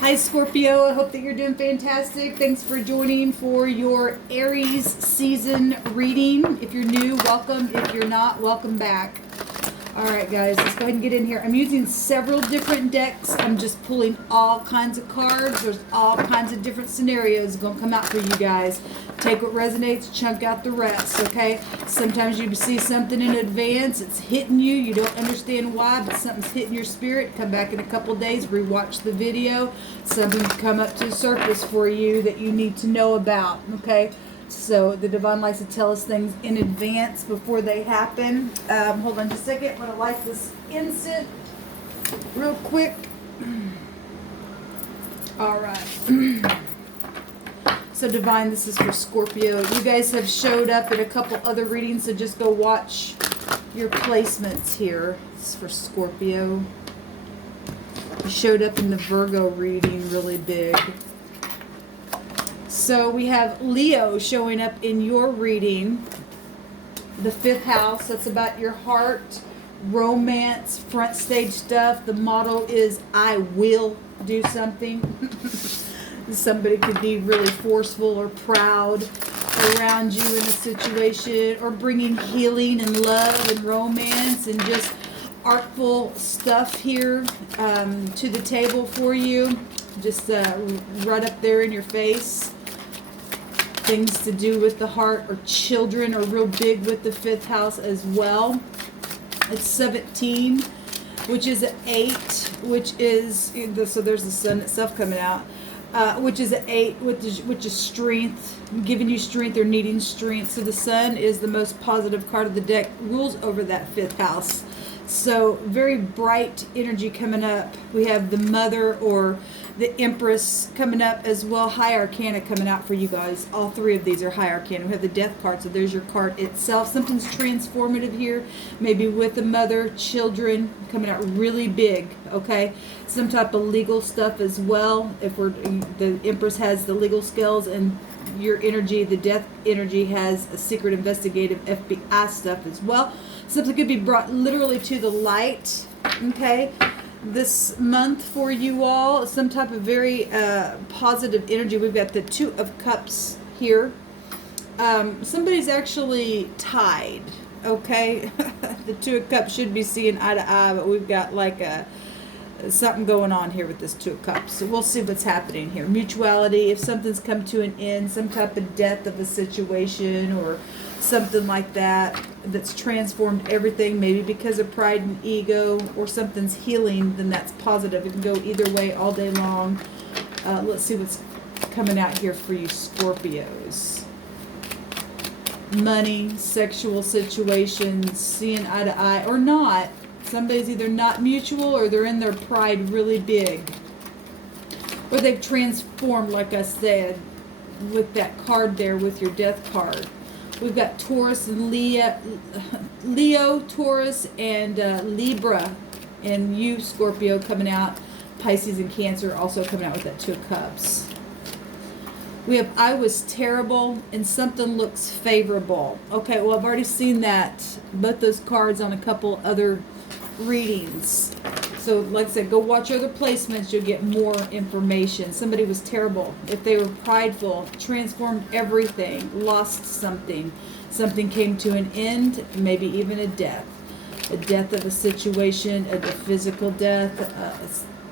Hi Scorpio, I hope that you're doing fantastic. Thanks for joining for your Aries season reading. If you're new, welcome. If you're not, welcome back. Alright guys, let's go ahead and get in here. I'm using several different decks. I'm just pulling all kinds of cards. There's all kinds of different scenarios going to come out for you guys. Take what resonates, chunk out the rest, okay? Sometimes you see something in advance, it's hitting you, you don't understand why, but something's hitting your spirit. Come back in a couple days, rewatch the video. Something will come up to the surface for you that you need to know about, okay? So the divine likes to tell us things in advance before they happen. Hold on just a second. I'm going to light this incense real quick. All right. So divine, this is for Scorpio. You guys have showed up in a couple other readings, so just go watch your placements here. This is for Scorpio. You showed up in the Virgo reading really big. So we have Leo showing up in your reading. The 5th house, that's about your heart, romance, front stage stuff. The motto is, I will do something. Somebody could be really forceful or proud around you in a situation, or bringing healing and love and romance and just artful stuff here to the table for you. Just right up there in your face. Things to do with the heart, or children are real big with the 5th house as well. It's 17, which is an 8, which is, so there's the sun itself coming out, which is an 8, which is strength, giving you strength or needing strength. So the sun is the most positive card of the deck, rules over that 5th house. So very bright energy coming up. We have the Mother or the Empress coming up as well. High Arcana coming out for you guys. All 3 of these are High Arcana. We have the Death card, so there's your card itself. Something's transformative here. Maybe with the mother, children coming out really big, okay? Some type of legal stuff as well. If the Empress has the legal skills, and your energy, the Death energy, has a secret investigative FBI stuff as well. Something could be brought literally to the light, okay? This month for you all, some type of very positive energy. We've got the 2 of Cups here. Somebody's actually tied, okay? The 2 of Cups should be seeing eye to eye, but we've got like something going on here with this 2 of Cups. So we'll see what's happening here. Mutuality, if something's come to an end, some type of death of a situation or something like that, that's transformed everything, maybe because of pride and ego, or something's healing, then that's positive. It can go either way all day long. Let's see what's coming out here for you Scorpios. Money, sexual situations, seeing eye to eye or not. Somebody's either not mutual, or they're in their pride really big, or they've transformed, like I said, with that card there with your Death card. We've got Taurus and Leo, Taurus, and Libra, and you, Scorpio, coming out. Pisces and Cancer also coming out with that 2 of Cups. We have I was terrible, and something looks favorable. Okay, well, I've already seen that, both those cards on a couple other readings. So, like I said, go watch other placements. You'll get more information. Somebody was terrible. If they were prideful, transformed everything, lost something. Something came to an end, maybe even a death. A death of a situation, a physical death,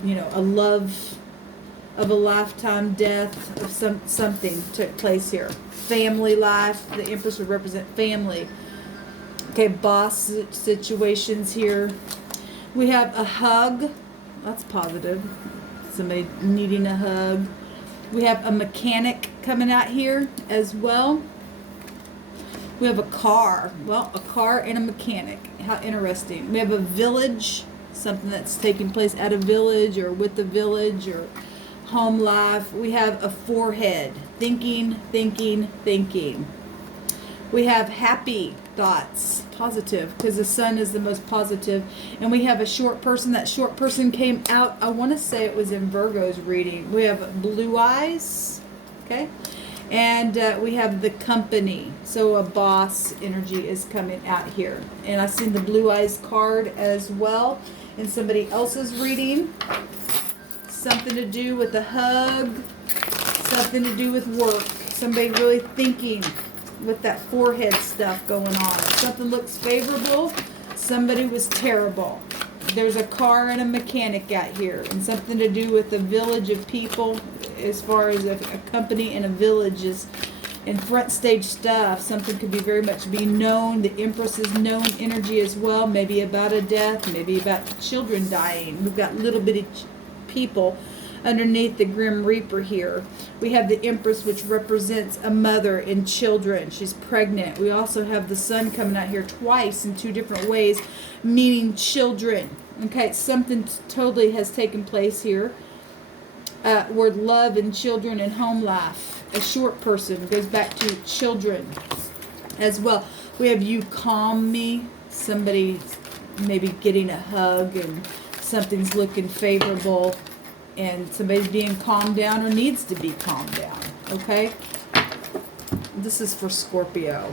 a love of a lifetime death of something took place here. Family life. The Empress would represent family. Okay, boss situations here. We have a hug. That's positive. Somebody needing a hug. We have a mechanic coming out here as well. We have a car. Well, a car and a mechanic. How interesting. We have a village. Something that's taking place at a village or with the village or home life. We have a forehead. Thinking, thinking, thinking. We have happy thoughts, positive, because the sun is the most positive. And we have a short person. That short person came out, I want to say it was in Virgo's reading. We have blue eyes, okay? And we have the company. So a boss energy is coming out here. And I've seen the blue eyes card as well in somebody else's reading. something to do with a hug, something to do with work. Somebody really thinking with that forehead stuff going on. If something looks favorable, somebody was terrible. There's a car and a mechanic out here, and something to do with a village of people, as far as a company and a village is in front stage stuff. Something could be very much be known. The Empress is known energy as well, maybe about a death, maybe about children dying. We've got little bitty people underneath the Grim Reaper here. We have the Empress, which represents a mother and children. She's pregnant. We also have the Sun coming out here twice in two different ways, meaning children. Okay, something totally has taken place here. Word love and children and home life. A short person goes back to children as well. We have you calm me. Somebody maybe getting a hug and something's looking favorable, and somebody's being calmed down or needs to be calmed down. Okay? This is for Scorpio.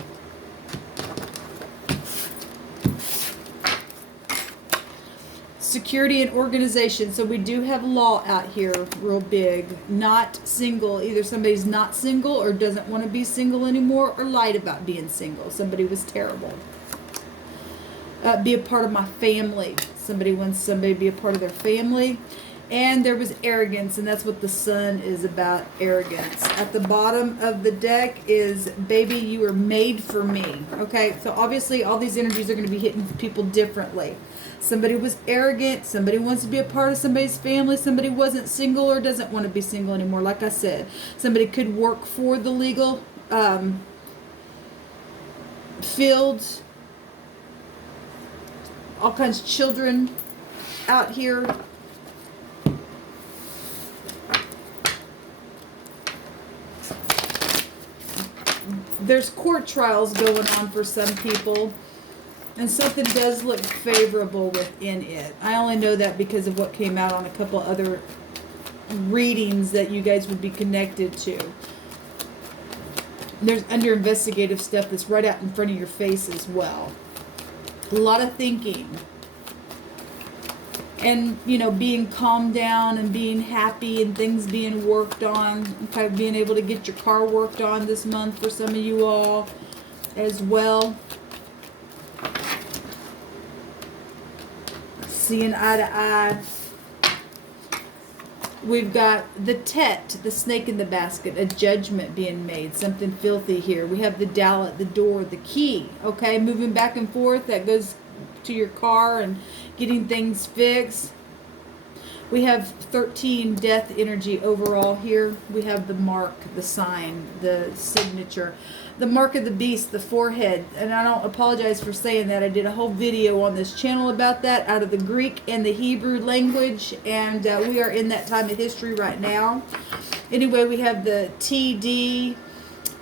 Security and organization. So we do have law out here real big. Not single. Either somebody's not single or doesn't want to be single anymore, or lied about being single. Somebody was terrible. Be a part of my family. Somebody wants somebody to be a part of their family. And there was arrogance, and that's what the Sun is about, arrogance. At the bottom of the deck is, baby, you were made for me. Okay, so obviously all these energies are going to be hitting people differently. Somebody was arrogant. Somebody wants to be a part of somebody's family. Somebody wasn't single or doesn't want to be single anymore. Like I said, somebody could work for the legal field. All kinds of children out here. There's court trials going on for some people, and something does look favorable within it. I only know that because of what came out on a couple other readings that you guys would be connected to. There's under investigative stuff that's right out in front of your face as well. A lot of thinking. And, you know, being calmed down and being happy and things being worked on. Okay, being able to get your car worked on this month for some of you all as well. Seeing eye to eye. We've got the Tet, the snake in the basket, a judgment being made, something filthy here. We have the Dalet, the door, the key, okay, moving back and forth. That goes to your car and getting things fixed. We have 13 death energy overall here. We have the mark, the sign, the signature, the mark of the beast, the forehead. And I don't apologize for saying that. I did a whole video on this channel about that out of the Greek and the Hebrew language. And we are in that time of history right now. Anyway, we have the TD.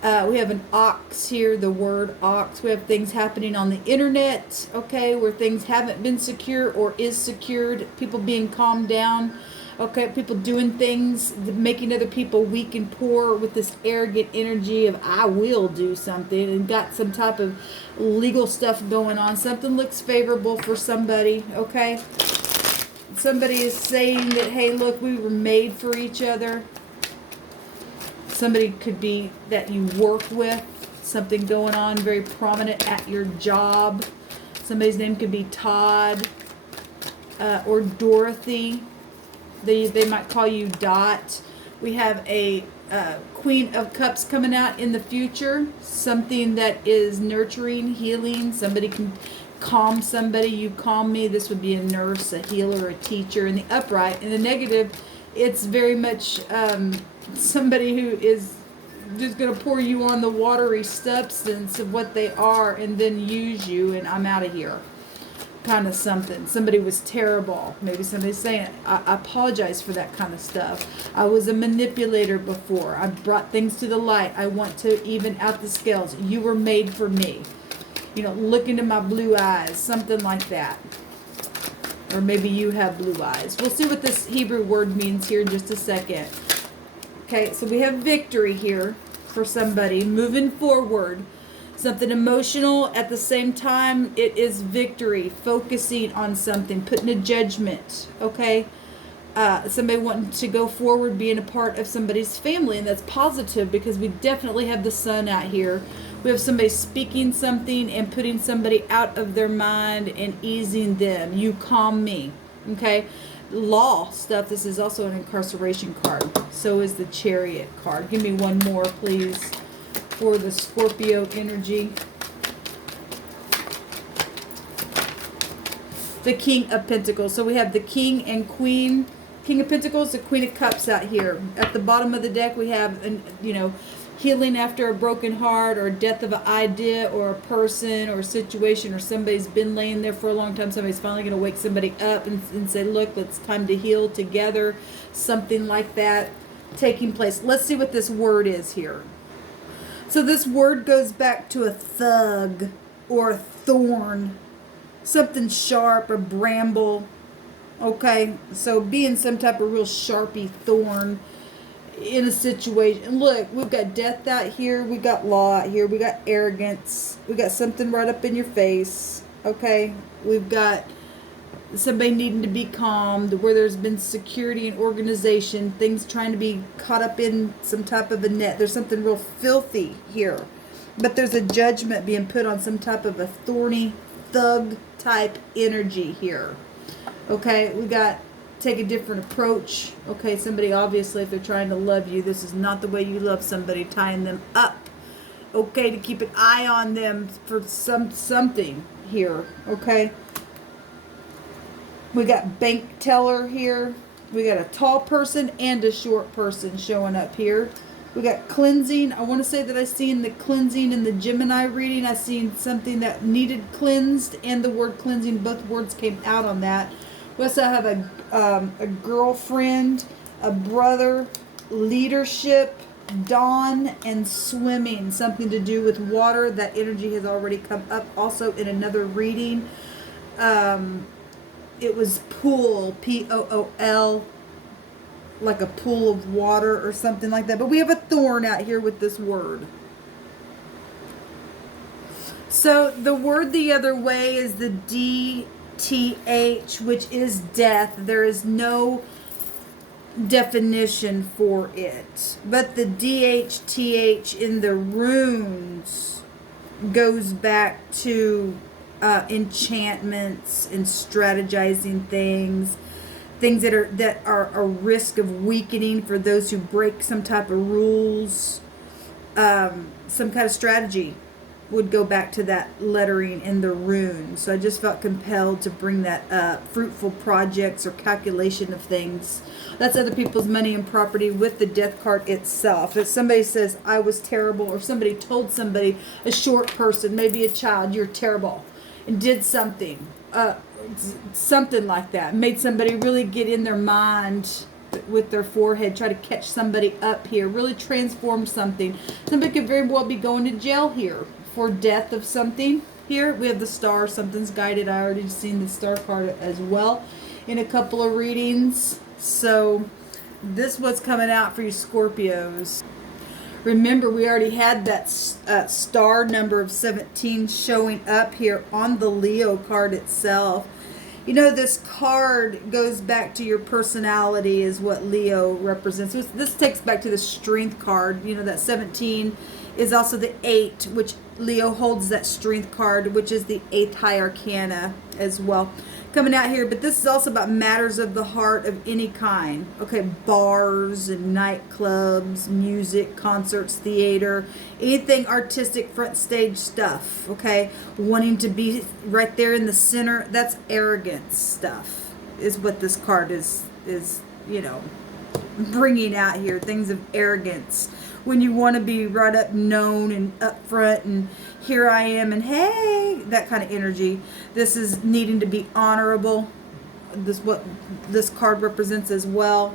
We have an ox here, the word ox. We have things happening on the internet, okay, where things haven't been secure or is secured. People being calmed down, okay, people doing things, making other people weak and poor with this arrogant energy of I will do something, and got some type of legal stuff going on. Something looks favorable for somebody, okay. Somebody is saying that, hey, look, we were made for each other. Somebody could be that you work with, something going on very prominent at your job. Somebody's name could be Todd or Dorothy. They might call you Dot. We have a Queen of Cups coming out in the future. Something that is nurturing, healing. Somebody can calm somebody. You calm me. This would be a nurse, a healer, a teacher. In the upright. In the negative, it's very much somebody who is just going to pour you on the watery substance of what they are and then use you and I'm out of here kind of something. Somebody was terrible. Maybe somebody's saying, I apologize for that kind of stuff. I was a manipulator before. I brought things to the light. I want to even out the scales. You were made for me. You know, look into my blue eyes. Something like that. Or maybe you have blue eyes. We'll see what this Hebrew word means here in just a second. Okay, so we have victory here for somebody. Moving forward. Something emotional. At the same time, it is victory. Focusing on something. Putting a judgment. Okay. somebody wanting to go forward, being a part of somebody's family, and that's positive because we definitely have the sun out here. We have somebody speaking something and putting somebody out of their mind and easing them. You calm me. Okay? Law stuff. This is also an incarceration card. So is the Chariot card. Give me one more, please, for the Scorpio energy. The King of Pentacles. So we have the King and Queen. King of Pentacles, the Queen of Cups out here. At the bottom of the deck, we have, healing after a broken heart or death of an idea or a person or a situation, or somebody's been laying there for a long time. Somebody's finally going to wake somebody up and say, look, it's time to heal together. Something like that taking place. Let's see what this word is here. So this word goes back to a thug or a thorn. Something sharp, a bramble. Okay, so being some type of real sharpie thorn in a situation. Look, we've got death out here. We got law out here. We got arrogance. We got something right up in your face. Okay, we've got somebody needing to be calmed, where there's been security and organization, things trying to be caught up in some type of a net. There's something real filthy here. But there's a judgment being put on some type of a thorny thug type energy here. Okay, we got take a different approach. Okay, somebody, obviously, if they're trying to love you, this is not the way you love somebody, tying them up. Okay, to keep an eye on them for something here. Okay, we got bank teller here. We got a tall person and a short person showing up here. We got cleansing. I want to say that I seen the cleansing in the Gemini reading. I seen something that needed cleansed, and the word cleansing, both words came out on that. We also have a girlfriend, a brother, leadership, dawn, and swimming. Something to do with water. That energy has already come up also in another reading. It was pool, P-O-O-L, like a pool of water or something like that. But we have a thorn out here with this word. So the word the other way is the D-T-H, which is death. There is no definition for it. But the D-H-T-H in the runes goes back to enchantments and strategizing things that are a risk of weakening for those who break some type of rules. Some kind of strategy would go back to that lettering in the rune. So I just felt compelled to bring that up. Fruitful projects or calculation of things. That's other people's money and property with the death card itself. If somebody says, I was terrible, or somebody told somebody, a short person, maybe a child, you're terrible, and did something. Something like that. Made somebody really get in their mind with their forehead, try to catch somebody up here, really transform something. Somebody could very well be going to jail here for death of something. Here we have the star, something's guided. I already seen the star card as well in a couple of readings. So this what's coming out for you Scorpios. Remember, we already had that star number of 17 showing up here on the Leo card itself. You know, this card goes back to your personality is what Leo represents. This takes back to the strength card. You know, that 17 is also the 8, which Leo holds that strength card, which is the 8th high arcana as well. Coming out here, but this is also about matters of the heart of any kind. Okay, bars and nightclubs, music, concerts, theater, anything artistic, front stage stuff. Okay, wanting to be right there in the center. That's arrogance stuff, is what this card is bringing out here. Things of arrogance. When you want to be right up known and up front and here I am and hey, that kind of energy. This is needing to be honorable. This what this card represents as well.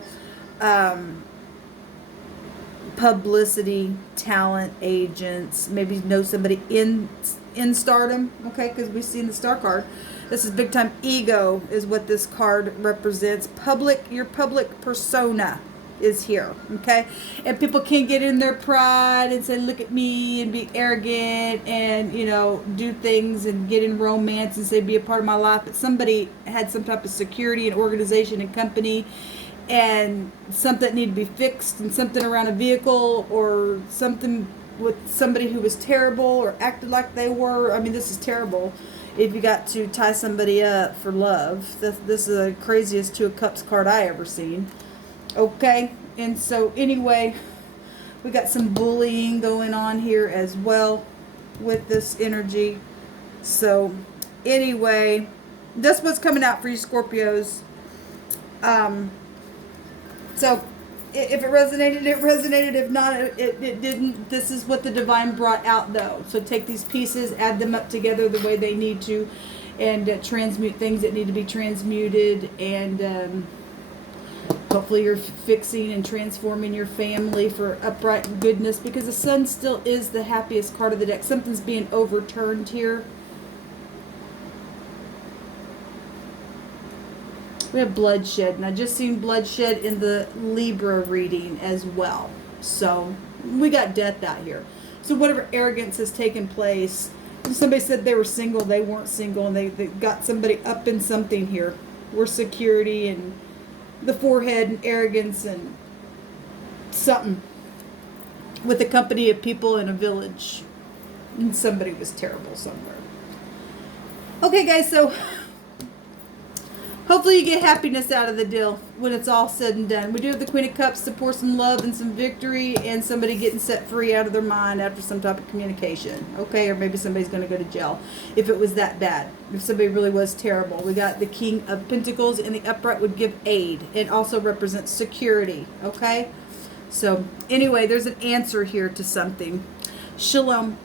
Publicity, talent, agents, maybe know somebody in stardom, okay, because we've seen the star card. This is big time ego is what this card represents. Your public persona is here, okay? And people can't get in their pride and say, look at me, and be arrogant and, do things and get in romance and say, be a part of my life. But somebody had some type of security and organization and company and something that needed to be fixed, and something around a vehicle, or something with somebody who was terrible or acted like they were. I mean, this is terrible. If you got to tie somebody up for love, this is the craziest Two of Cups card I ever seen. Okay, and so anyway, we got some bullying going on here as well with this energy. So anyway, that's what's coming out for you Scorpios. So if it resonated, it resonated. If not, it didn't. This is what the divine brought out, though. So take these pieces, add them up together the way they need to, and transmute things that need to be transmuted. And hopefully you're fixing and transforming your family for upright goodness, because the sun still is the happiest card of the deck. Something's being overturned here. We have bloodshed, and I just seen bloodshed in the Libra reading as well. So we got death out here. So whatever arrogance has taken place, somebody said they were single, they weren't single, and they got somebody up in something here. We're security and the forehead and arrogance and something with a company of people in a village, and somebody was terrible somewhere. Okay guys, so hopefully you get happiness out of the deal when it's all said and done. We do have the Queen of Cups to pour some love and some victory, and somebody getting set free out of their mind after some type of communication. Okay, or maybe somebody's going to go to jail if it was that bad. If somebody really was terrible. We got the King of Pentacles, and the upright would give aid. It also represents security. Okay, so anyway, there's an answer here to something. Shalom.